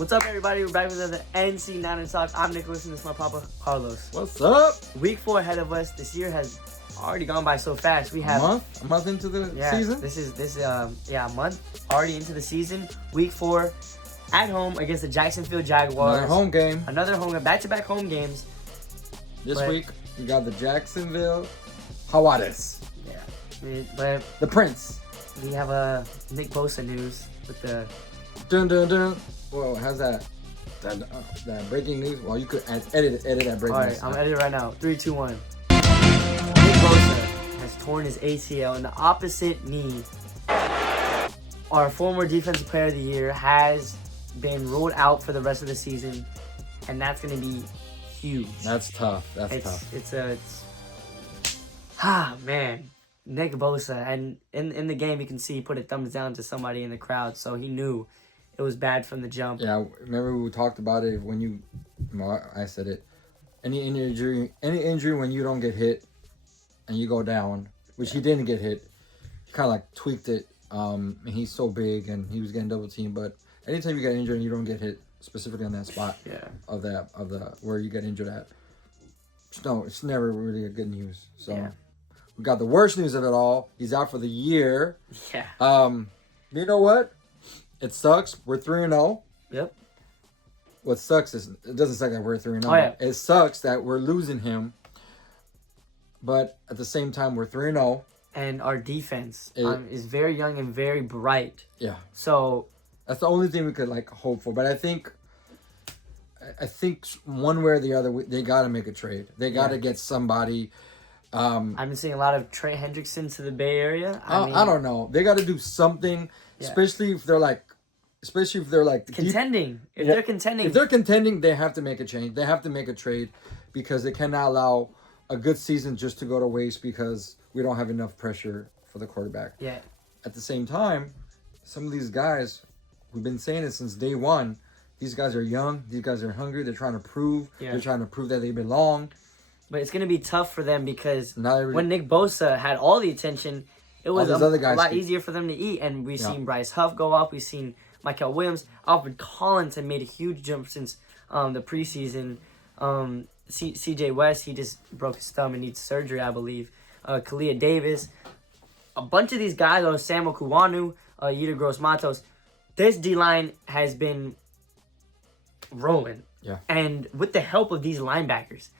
What's up, everybody? We're back with another NCNinerTalk. I'm Nicholas, and this is my papa, Carlos. What's up? Week 4 ahead of us. This year has already gone by so fast. We have a month into the season. This is a month already into the season. Week 4 at home against the Jacksonville Jaguars. Another home game. Back-to-back home games. This week we got the Jacksonville Jaguars. Yeah, but the Prince. we have a Nick Bosa news with the Dun dun dun. Whoa, how's that? That breaking news. Well, you could edit that breaking All right, news. I'm editing right now. 3, 2, 1. Nick Bosa has torn his ACL in the opposite knee. Our former defensive player of the year has been ruled out for the rest of the season, and that's going to be huge. That's tough. Tough. Man. Nick Bosa, and in the game you can see he put a thumbs down to somebody in the crowd, so he knew it was bad from the jump. Yeah, remember we talked about it when I said it. Any injury when you don't get hit and you go down, which he didn't get hit, he kind of like tweaked it. And he's so big and he was getting double teamed. But anytime you get injured and you don't get hit specifically on that spot of the where you get injured at, no, it's never really a good news. So. Yeah. We got the worst news of it all. He's out for the year. Yeah. You know what? It sucks. We're 3-0. Yep. What sucks is it doesn't suck that we're 3-0. Oh, yeah. It sucks that we're losing him. But at the same time, we're 3-0. And our defense is very young and very bright. Yeah. So that's the only thing we could hope for. But I think one way or the other, they got to make a trade. They got to get somebody. I've been seeing a lot of Trey Hendrickson to the Bay Area. I don't know. They got to do something, especially if they're contending. They're contending. If they're contending, they have to make a change. They have to make a trade because they cannot allow a good season just to go to waste because we don't have enough pressure for the quarterback. Yeah. At the same time, some of these guys, we've been saying it since day one. These guys are young. These guys are hungry. They're trying to prove. Yeah. They're trying to prove that they belong. But it's going to be tough for them because when Nick Bosa had all the attention, it was a lot easier for them to eat. And we've seen Bryce Huff go up. We've seen Michael Williams. Alfred Collins had made a huge jump since the preseason. CJ West, he just broke his thumb and needs surgery, I believe. Kalia Davis. A bunch of these guys, Samuel Kuwanu, Yetur Gross-Matos. This D-line has been rolling. Yeah. And with the help of these linebackers,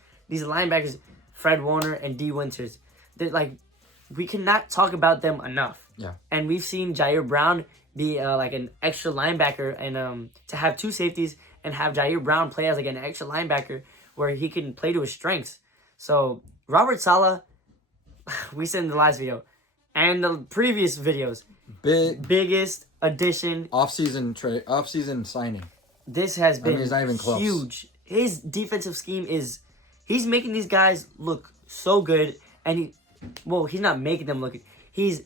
Fred Warner and D. Winters, we cannot talk about them enough. Yeah. And we've seen Jair Brown be an extra linebacker, and to have two safeties and have Jair Brown play as an extra linebacker where he can play to his strengths. So Robert Saleh, we said in the last video and the previous videos, biggest addition, off-season signing. This has been he's not even close. Huge. His defensive scheme he's making these guys look so good, and he's not making them look good. He's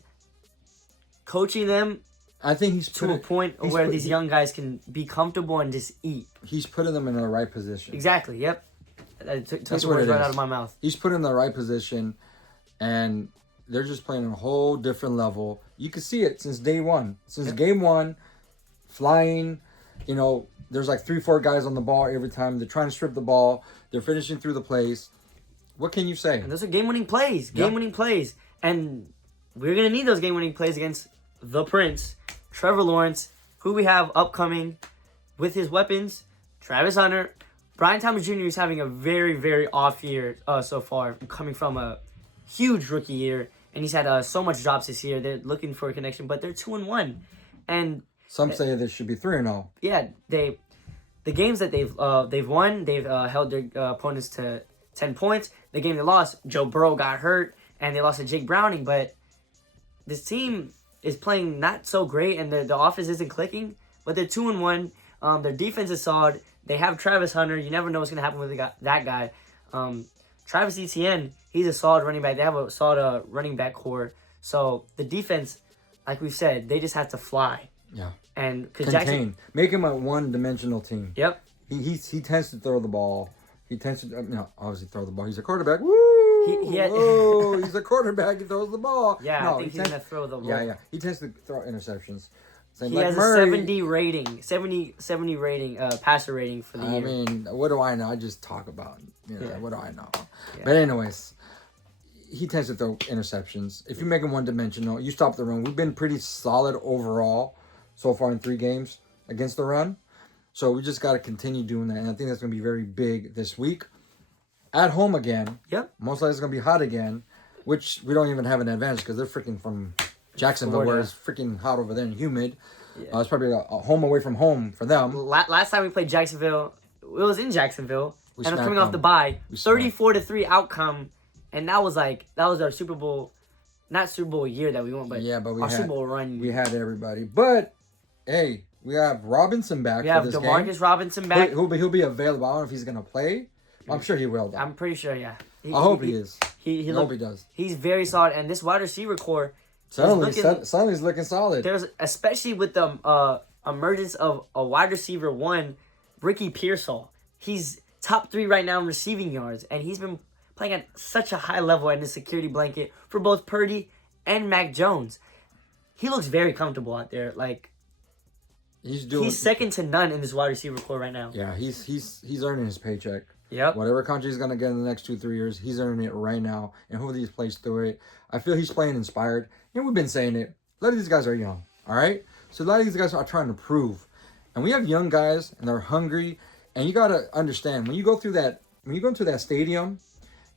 coaching them. I think he's to a point where these young guys can be comfortable and just eat. He's putting them in the right position. Exactly. Yep. Took the words right out of my mouth. He's put in the right position, and they're just playing on a whole different level. You can see it since day one. Since game one, flying, there's 3-4 guys on the ball every time. They're trying to strip the ball. They're finishing through the plays. What can you say? And those are game-winning plays. Game-winning plays. And we're going to need those game-winning plays against the Prince, Trevor Lawrence, who we have upcoming with his weapons, Travis Hunter. Brian Thomas Jr. is having a very, very off year so far, coming from a huge rookie year. And he's had so much drops this year. They're looking for a connection, but they're 2-1. And some say they should be 3-0. Yeah, the games that they've won, they've held their opponents to 10 points. The game they lost, Joe Burrow got hurt, and they lost to Jake Browning. But this team is playing not so great, and the offense isn't clicking. But they're 2-1. Their defense is solid. They have Travis Hunter. You never know what's going to happen with that guy. Travis Etienne, he's a solid running back. They have a solid running back core. So the defense, like we've said, they just have to fly. Yeah. And contain. Make him a one-dimensional team. Yep. He tends to throw the ball. He tends to obviously throw the ball. He's a quarterback. Woo! He's a quarterback. He throws the ball. Yeah, I think he's gonna throw the ball. Yeah. He tends to throw interceptions. Same He like has Murray. a 70 rating, 70 rating, passer rating for the year. I mean, what do I know? I just talk about, Yeah. what do I know? Yeah. But anyways, he tends to throw interceptions. If you make him one-dimensional, you stop the run. We've been pretty solid overall so far in 3 games against the run. So we just got to continue doing that. And I think that's going to be very big this week. At home again. Yep. Most likely it's going to be hot again, which we don't even have an advantage because they're freaking from Jacksonville, Florida. where it's freaking hot over there and humid. Yeah. It's probably a home away from home for them. Last time we played Jacksonville, it was in Jacksonville. We and smacked coming off the them. bye, We smacked. 34-3 outcome. And that was our Super Bowl, not Super Bowl year that we won, but Yeah, but we our had- Super Bowl run. We had everybody. But, hey, we have Robinson back We for have this DeMarcus game. Robinson back. He'll be available. I don't know if he's going to play. I'm sure he will, though. I'm pretty sure, yeah. I hope he is. He I hope he does. He's very solid, and this wide receiver core. Suddenly looking- he's looking solid. There's especially with the emergence of a wide receiver one, Ricky Pearsall. He's top 3 right now in receiving yards, and he's been playing at such a high level in the security blanket for both Purdy and Mac Jones. He looks very comfortable out there. Like he's second to none in this wide receiver core right now. Yeah, he's earning his paycheck. Yep. Whatever country he's gonna get in the next 2-3 years, he's earning it right now. And hopefully he plays through it. I feel he's playing inspired. And we've been saying it. A lot of these guys are young. All right. So a lot of these guys are trying to prove. And we have young guys and they're hungry. And you gotta understand when you go into that stadium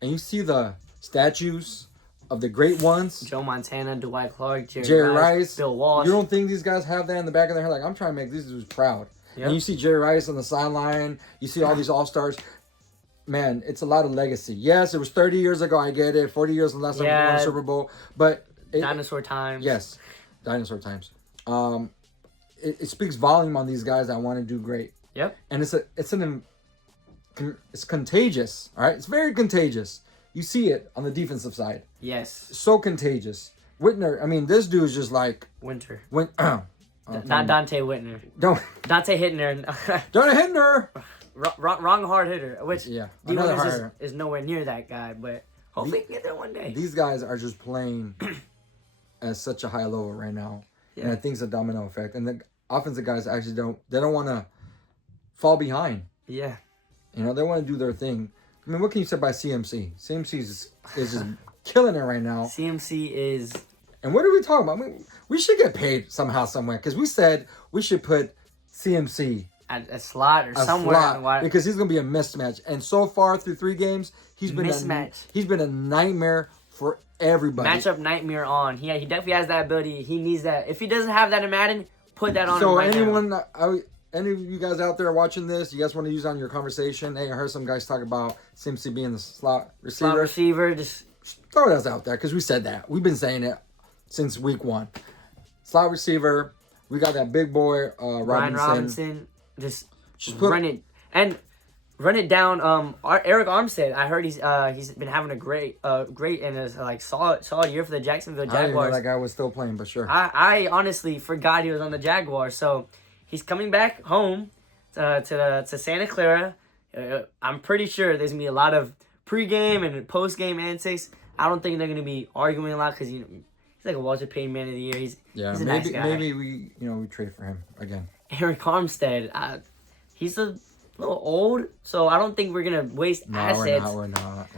and you see the statues of the great ones. Joe Montana, Dwight Clark, Jerry Rice, Bill Walsh. You don't think these guys have that in the back of their head? Like, I'm trying to make these dudes proud. Yep. And you see Jerry Rice on the sideline. You see all these all-stars. Man, it's a lot of legacy. Yes, it was 30 years ago. I get it. 40 years the last time we won a Super Bowl. But dinosaur times. Yes, dinosaur times. It speaks volume on these guys that want to do great. Yep. And it's contagious. All right, it's very contagious. You see it on the defensive side. Yes. So contagious. Whitner, I mean, this dude's just like Winter. Not Dante Whitner. Don't Dante Hittner. don't hit her. Wrong hard hitter. Which Yeah, D. another Williams hard hitter. is nowhere near that guy, but hopefully he can get there one day. These guys are just playing at such a high level right now, and I think it's a domino effect. And the offensive guys actually don't want to fall behind. Yeah. You know, they want to do their thing. I mean, what can you say about CMC? CMC is just killing it right now. CMC is. And what are we talking about? I mean, we should get paid somehow, somewhere, because we said we should put CMC At a slot or somewhere. because he's going to be a mismatch. And so far through 3 games, he's been he's been a nightmare for everybody. Matchup nightmare on. He definitely has that ability. He needs that. If he doesn't have that in Madden, put that on him right now. Any of you guys out there watching this, you guys want to use on your conversation? Hey, I heard some guys talk about CMC being the slot receiver. Slot receiver, just throw us out there because we said that. We've been saying it since week 1. Slot receiver. We got that big boy Ryan Robinson. Just put, run it and run it down. Eric Armstead. I heard he's been having a great and a solid year for the Jacksonville Jaguars. I didn't know that guy was still playing, but sure. I honestly forgot he was on the Jaguars. So he's coming back home to Santa Clara. I'm pretty sure there's gonna be a lot of pregame and postgame antics. I don't think they're gonna be arguing a lot because he's like a Walter Payton Man of the Year. He's a nice guy. Maybe we trade for him again. Eric Armstead, he's a little old, so I don't think we're gonna waste assets. We're not.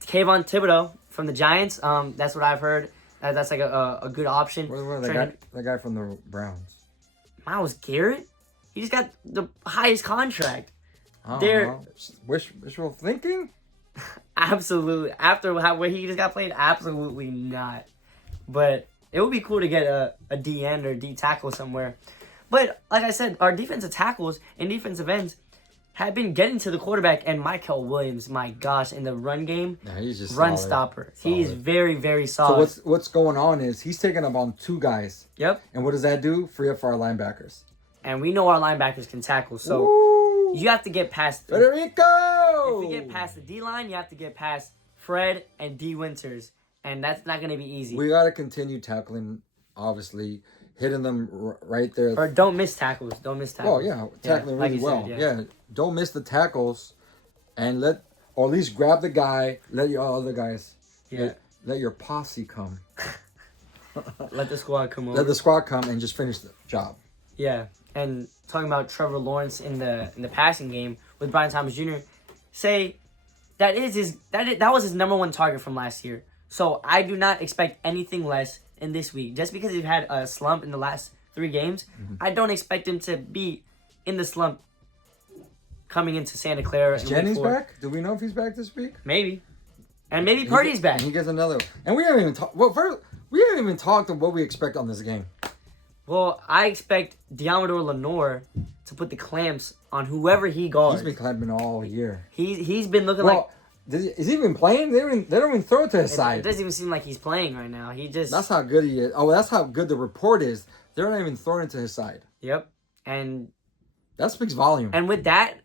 Kayvon Thibodeau from the Giants. That's what I've heard. That's like a good option. What that guy from the Browns? Myles Garrett. He just got the highest contract. They're wishful thinking. Absolutely. After where he just got played, absolutely not. But it would be cool to get a D end or D tackle somewhere. But like I said, our defensive tackles and defensive ends have been getting to the quarterback, and Michael Williams, my gosh, in the run game, he's just run solid. stopper. He's very, very solid. So what's going on is he's taking up on 2 guys. Yep. And what does that do? Free up for our linebackers. And we know our linebackers can tackle, so Woo! you have to get past Federico! If you get past the D-line, you have to get past Fred and D. Winters, and that's not going to be easy. We got to continue tackling, obviously, hitting them right there. Or don't miss tackles. Don't miss tackles. Oh, yeah, tackling really well. Said, yeah, don't miss the tackles, and or at least grab the guy, let your other guys, let your posse come. Let the squad come over. Let the squad come and just finish the job. Yeah, and talking about Trevor Lawrence in the passing game with Brian Thomas Jr., say that was his number one target from last year. So I do not expect anything less in this week. Just because he's had a slump in the last 3 games, I don't expect him to be in the slump coming into Santa Clara. Is Jennings back? Do we know if he's back this week? Maybe. And maybe Purdy's back. And he gets another. And we haven't even talked. Well, first, we haven't even talked of what we expect on this game. Well, I expect Deommodore Lenoir to put the clamps on whoever he guards. He's been clamping all year. He's been looking like. Is he even playing? They don't even throw it to his side. It doesn't even seem like he's playing right now. That's how good he is. Oh, that's how good the report is. They're not even throwing it to his side. Yep. And that speaks volume. And with that,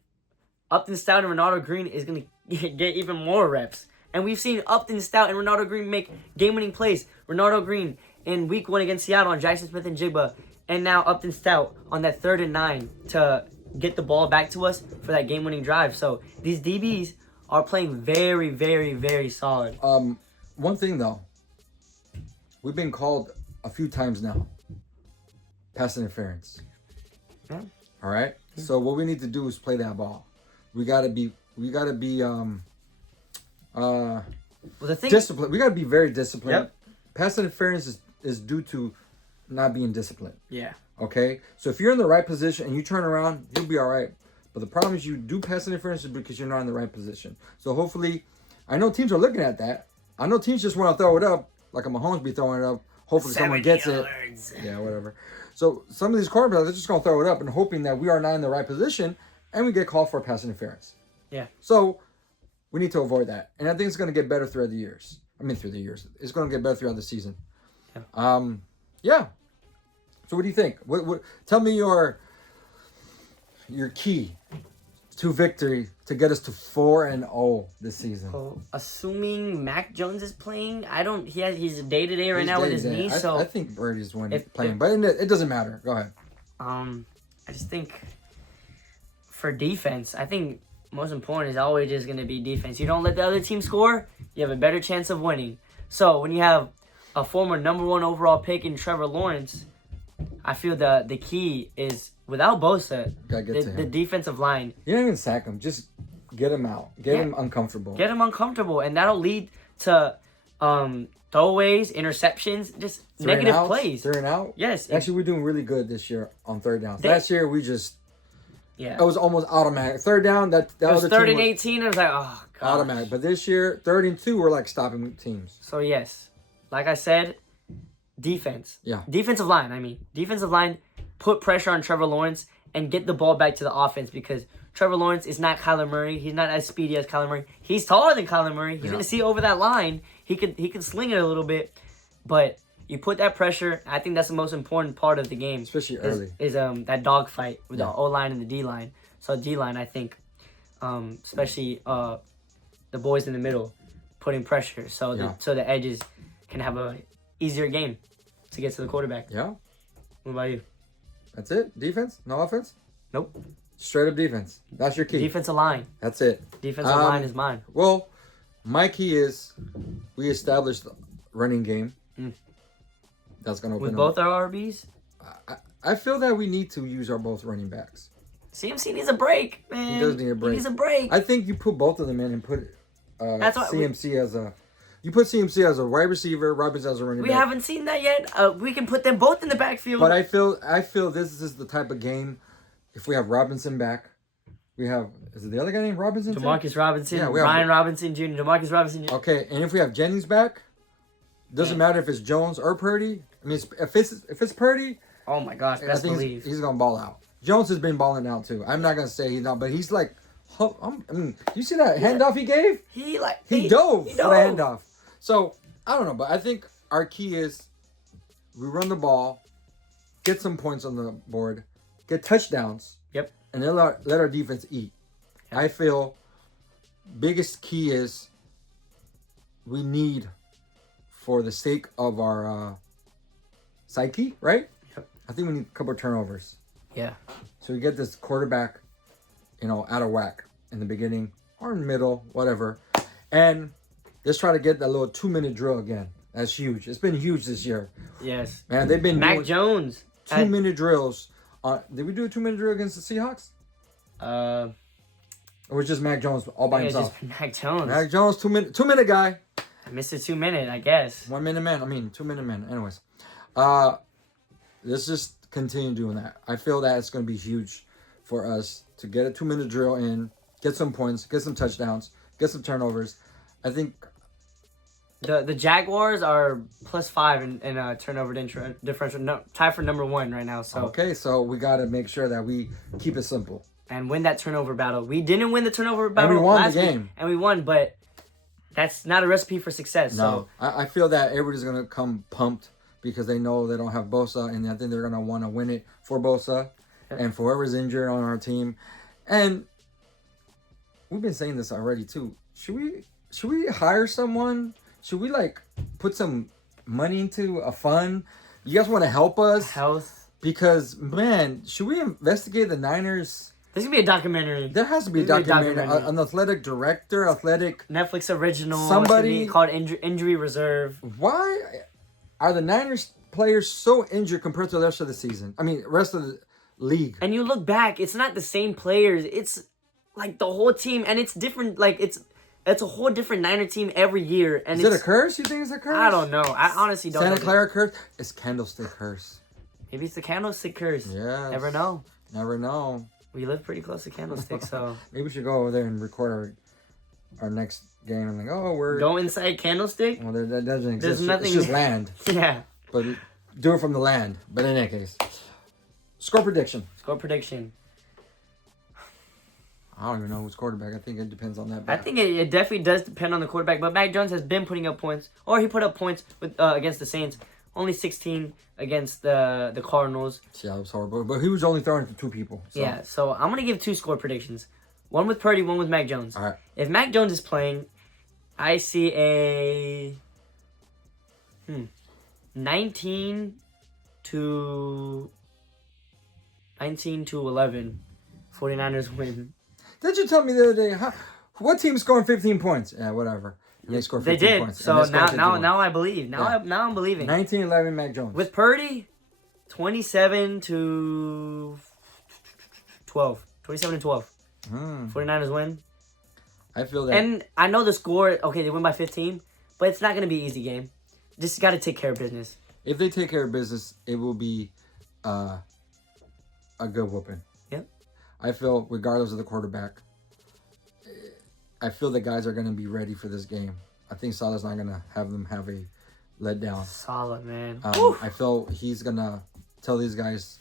Upton Stout and Ronaldo Green is going to get even more reps. And we've seen Upton Stout and Ronaldo Green make game-winning plays. Ronaldo Green in Week 1 against Seattle on Jackson Smith and Jigba. And now Upton Stout on that 3rd and 9 to get the ball back to us for that game-winning drive. So these DBs are playing very, very, very solid. One thing, though. We've been called a few times now. Pass interference. Yeah. All right? Yeah. So what we need to do is play that ball. We gotta be disciplined. We gotta be very disciplined. Yep. Pass interference is due to not being disciplined. Yeah. Okay? So if you're in the right position and you turn around, you'll be all right. But the problem is you do pass interference because you're not in the right position. So hopefully, I know teams are looking at that. I know teams just want to throw it up, like a Mahomes be throwing it up. Hopefully someone gets yards. it. Yeah, whatever. So some of these quarterbacks, they're just going to throw it up and hoping that we are not in the right position and we get called for pass interference. Yeah. So we need to avoid that. And I think it's going to get better throughout the years. It's going to get better throughout the season. Yeah. Yeah. So what do you think? What tell me your key to victory to get us to 4-0 this season. Assuming Mac Jones is playing, he's a day-to-day right now with his knee. So I think Brady's playing, but it doesn't matter. Go ahead. I just think for defense, I think most important is always just going to be defense. You don't let the other team score, you have a better chance of winning. So when you have a former number 1 overall pick in Trevor Lawrence, I feel the key is without Bosa, the defensive line. You don't even sack him. Just get him out. Get him uncomfortable. Get him uncomfortable, and that'll lead to throwaways, interceptions, just negative plays. 3rd and out? Yes. Actually, we're doing really good this year on 3rd downs. Last year, we just... Yeah. It was almost automatic. 3rd down, that was 3rd and 18. It was like, oh, God. Automatic. But this year, 3rd and 2, we're like stopping teams. So, yes. Like I said, defense. Yeah. Defensive line, put pressure on Trevor Lawrence and get the ball back to the offense because Trevor Lawrence is not Kyler Murray. He's not as speedy as Kyler Murray. He's taller than Kyler Murray. He's going to see over that line. He can sling it a little bit, but you put that pressure. I think that's the most important part of the game, especially early. Is that dogfight with the O line and the D line. So D line, I think, especially the boys in the middle, putting pressure so the edges can have a easier game to get to the quarterback. Yeah. What about you? That's it? Defense? No offense? Nope. Straight up defense. That's your key. Defensive line. That's it. Defensive line is mine. Well, my key is we established the running game. That's going to open with both our RBs? I feel that we need to use our both running backs. CMC needs a break, man. He does need a break. He needs a break. I think you put both of them in and put CMC as a... You put CMC as a wide receiver, Robinson as a running back. We haven't seen that yet. We can put them both in the backfield. But I feel this is the type of game. If we have Robinson back, we have is it the other guy named Robinson? Demarcus Robinson, Ryan Robinson Jr., Demarcus Robinson Jr. Okay, and if we have Jennings back, doesn't matter if it's Jones or Purdy. I mean, if it's Purdy, oh my gosh, best believe he's gonna ball out. Jones has been balling out too. I'm not gonna say he's not, but he's like, you see that handoff he gave? He dove for the handoff. So, I don't know, but I think our key is we run the ball, get some points on the board, get touchdowns, and then let our defense eat. Yep. I feel biggest key is we need, for the sake of our psyche, right? Yep. I think we need a couple of turnovers. Yeah. So we get this quarterback, out of whack in the beginning or in the middle, whatever. And let's try to get that little 2-minute drill again. That's huge. It's been huge this year. Yes. Man, they've been Mac doing Jones. 2-minute drills. Did we do a 2-minute drill against the Seahawks? Or was just Mac Jones all by himself? Just Mac Jones. Mac Jones, 2-minute guy. Mr. 2 minute, I guess. 1 minute man. 2-minute man. Anyways, let's just continue doing that. I feel that it's going to be huge for us to get a 2-minute drill in, get some points, get some touchdowns, get some turnovers. I think the Jaguars are +5 in turnover differential. No, tied for number 1 right now. So okay, so we got to make sure that we keep it simple and win that turnover battle. We didn't win the turnover battle and we won last the game. week, and we won, but that's not a recipe for success. No, So I feel that everybody's going to come pumped because they know they don't have Bosa, and I think they're going to want to win it for Bosa and for whoever's injured on our team. And we've been saying this already too. Should we hire someone? Should we put some money into a fund? You guys want to help us? Health. Because man, should we investigate the Niners? There's gonna be a documentary. There has to be a documentary. An athletic director, Netflix original. Somebody called Injury Reserve. Why are the Niners players so injured compared to the rest of the season? I mean, rest of the league. And you look back, it's not the same players. It's like the whole team, and it's different. Like it's a whole different Niner team every year. And is it a curse? You think it's a curse? I don't know. I honestly don't know. Santa Clara curse? It's Candlestick curse. Maybe it's the Candlestick curse. Yeah. Never know. Never know. We live pretty close to Candlestick, so maybe we should go over there and record our next game. I'm like, we're go inside Candlestick. Well, that doesn't exist. There's nothing. It's just land. Yeah. But do it from the land. But in any case, score prediction. Score prediction. I don't even know who's quarterback. I think it depends on that. I think it definitely does depend on the quarterback. But Mac Jones has been putting up points, or he put up points with against the Saints. Only 16 against the Cardinals. Yeah, that was horrible. But he was only throwing to 2 people. So. Yeah, so I'm going to give 2 score predictions. One with Purdy, one with Mac Jones. All right. If Mac Jones is playing, I see a 19 to 11. 49ers win. Did you tell me the other day, what team's scoring 15 points? Yeah, whatever. They scored 15 They did. points. So now I believe. Now I'm believing. 19-11 Mac Jones. With Purdy, 27 to 12. 27 to 12. 49ers win. I feel that. And I know the score, okay, they win by 15, but it's not going to be an easy game. Just got to take care of business. If they take care of business, it will be a good whooping. Yep. I feel, regardless of the quarterback, I feel the guys are going to be ready for this game. I think Salah's not going to have them have a letdown. Salah, man. I feel he's going to tell these guys,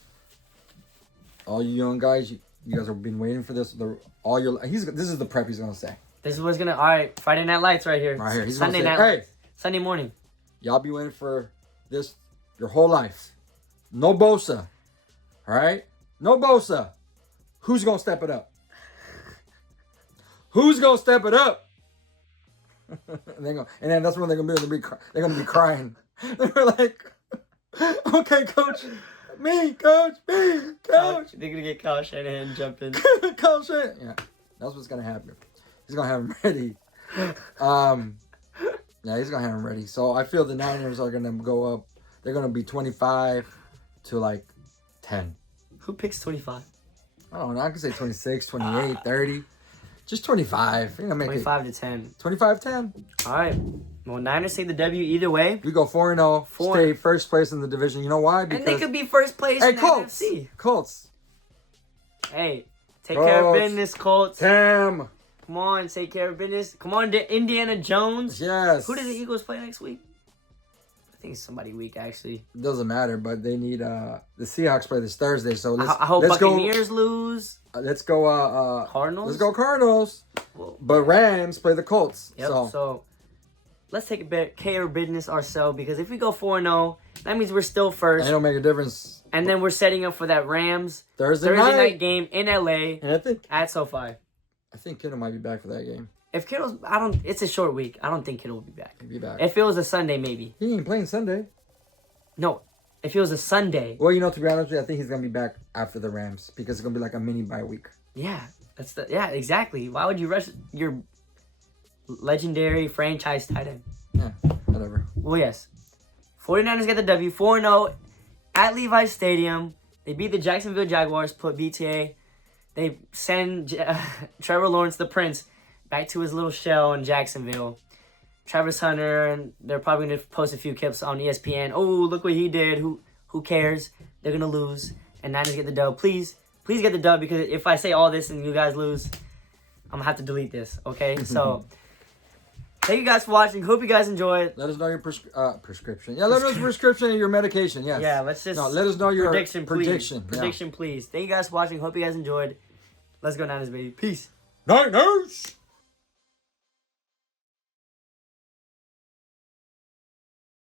all you young guys, you guys have been waiting for this. This is the prep he's going to say. This is what's going to, all right, Friday Night Lights right here. Right here. He's Sunday gonna night say, hey, Sunday morning. y'all be waiting for this your whole life. No Bosa. All right? No Bosa. Who's going to step it up? Who's going to step it up? and then that's when they're going to be crying. They're like, okay, coach. Me, coach. Me, coach. They're going to get Kyle Shanahan jumping. Kyle Shanahan. Yeah, that's what's going to happen. He's going to have him ready. Yeah, he's going to have him ready. So I feel the Niners are going to go up. They're going to be 25 to 10. Who picks 25? I don't know. I could say 26, 28, 30. Just 25. You know, make 25 to 10. 25-10. All right. Well, Niners take the W either way. We go 4-0. Stay first place in the division. You know why? Because, and they could be first place in the NFC. Colts. Hey, take care of business, Colts. Tam. Come on, take care of business. Come on, Indiana Jones. Yes. Who do the Eagles play next week? I think it's somebody weak, actually. It doesn't matter, but they need the Seahawks play this Thursday. So I hope Buccaneers lose. Let's go Cardinals. Let's go Cardinals. Well, but Rams play the Colts. Yep. So let's take care of business ourselves, because if we go 4-0, that means we're still first. It'll make a difference. And then we're setting up for that Rams Thursday night game in LA. And at SoFi. I think Kittle might be back for that game. If Kittle's, it's a short week. I don't think Kittle will be back. He'll be back. If it was a Sunday, maybe. He ain't playing Sunday. No, if it was a Sunday. Well, to be honest with you, I think he's gonna be back after the Rams because it's gonna be like a mini bye week. Yeah, exactly. Why would you rush your legendary franchise tight end? Yeah, whatever. Well, yes. 49ers get the W, 4-0 at Levi's Stadium. They beat the Jacksonville Jaguars, put BTA. They send Trevor Lawrence, the Prince, back to his little shell in Jacksonville. Travis Hunter, and they're probably going to post a few clips on ESPN. Oh, look what he did. Who cares? They're going to lose. And Niners get the dub. Please get the dub, because if I say all this and you guys lose, I'm going to have to delete this, okay? So, thank you guys for watching. Hope you guys enjoyed. Let us know your prescription. Yeah, let us know your prescription and your medication, yes. Yeah, let's just... let us know your prediction, prediction. Prediction, please. Thank you guys for watching. Hope you guys enjoyed. Let's go Niners, baby. Peace. Niners!